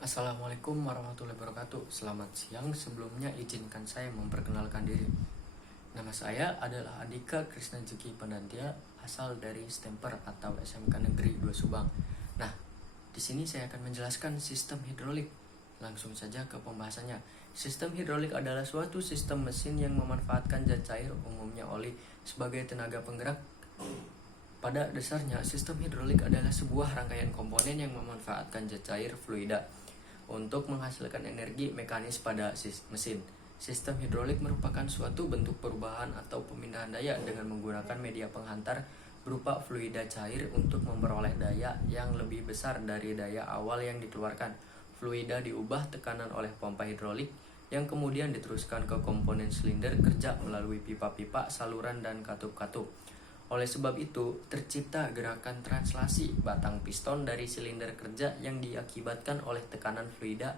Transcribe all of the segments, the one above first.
Assalamualaikum warahmatullahi wabarakatuh. Selamat siang. Sebelumnya izinkan saya memperkenalkan diri. Nama saya adalah Andika Krisna Juki Pendantia, asal dari Stemper atau SMK Negeri 2 Subang. Nah, di sini saya akan menjelaskan sistem hidrolik. Langsung saja ke pembahasannya. Sistem hidrolik adalah suatu sistem mesin yang memanfaatkan zat cair, umumnya oli, sebagai tenaga penggerak. Pada dasarnya, sistem hidrolik adalah sebuah rangkaian komponen yang memanfaatkan zat cair fluida untuk menghasilkan energi mekanis pada mesin. Sistem hidrolik merupakan suatu bentuk perubahan atau pemindahan daya dengan menggunakan media penghantar berupa fluida cair untuk memperoleh daya yang lebih besar dari daya awal yang dikeluarkan. Fluida diubah tekanan oleh pompa hidrolik yang kemudian diteruskan ke komponen silinder kerja melalui pipa-pipa, saluran, dan katup-katup. Oleh sebab itu, tercipta gerakan translasi batang piston dari silinder kerja yang diakibatkan oleh tekanan fluida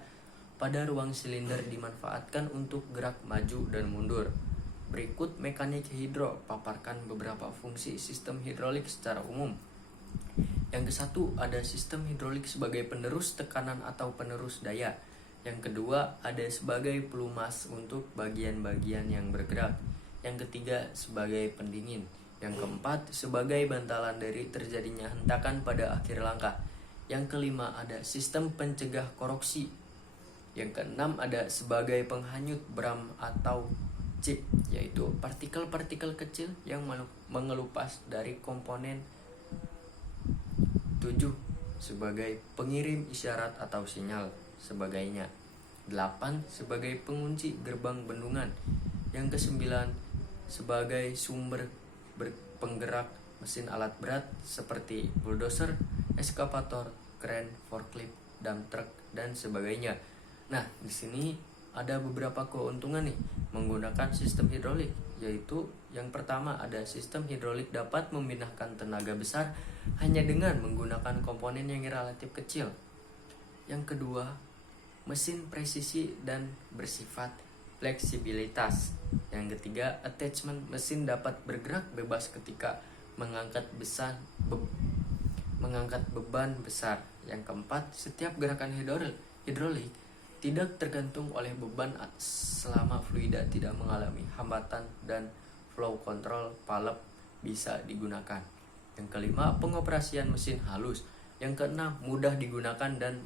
pada ruang silinder dimanfaatkan untuk gerak maju dan mundur. Berikut mekanik hidro paparkan beberapa fungsi sistem hidrolik secara umum. Yang kesatu, ada sistem hidrolik sebagai penerus tekanan atau penerus daya. Yang kedua, ada sebagai pelumas untuk bagian-bagian yang bergerak. Yang ketiga, sebagai pendingin. Yang keempat, sebagai bantalan dari terjadinya hentakan pada akhir langkah. Yang kelima, ada sistem pencegah korupsi. Yang keenam, ada sebagai penghanyut bram atau chip, yaitu partikel-partikel kecil yang mengelupas dari komponen. 7. Sebagai pengirim isyarat atau sinyal, sebagainya. 8. Sebagai pengunci gerbang bendungan. Yang kesembilan, sebagai sumber penggerak mesin alat berat seperti bulldozer, eskavator, kren, forklift, dump truck, dan sebagainya. Nah, di sini ada beberapa keuntungan nih menggunakan sistem hidrolik, yaitu yang pertama, ada sistem hidrolik dapat memindahkan tenaga besar hanya dengan menggunakan komponen yang relatif kecil. Yang kedua, mesin presisi dan bersifat fleksibilitas. Yang ketiga, attachment, mesin dapat bergerak bebas ketika mengangkat beban besar. Yang keempat, setiap gerakan hidrolik tidak tergantung oleh beban selama fluida tidak mengalami hambatan dan flow control valve bisa digunakan. Yang kelima, pengoperasian mesin halus. Yang keenam, mudah digunakan dan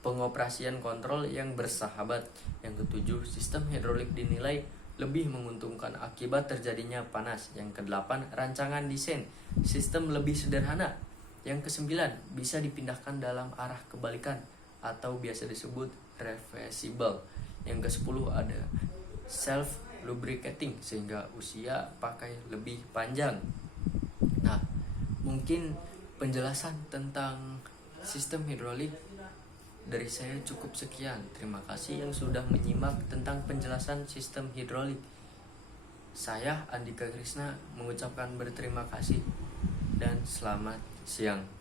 pengoperasian kontrol yang bersahabat. Yang ketujuh, sistem hidrolik dinilai lebih menguntungkan akibat terjadinya panas. Yang kedelapan, rancangan desain sistem lebih sederhana. Yang kesembilan, bisa dipindahkan dalam arah kebalikan atau biasa disebut reversible. Yang kesepuluh, ada self lubricating sehingga usia pakai lebih panjang. Nah, mungkin penjelasan tentang sistem hidrolik dari saya cukup sekian. Terima kasih yang sudah menyimak tentang penjelasan sistem hidrolik. Saya Andika Krisna mengucapkan berterima kasih dan selamat siang.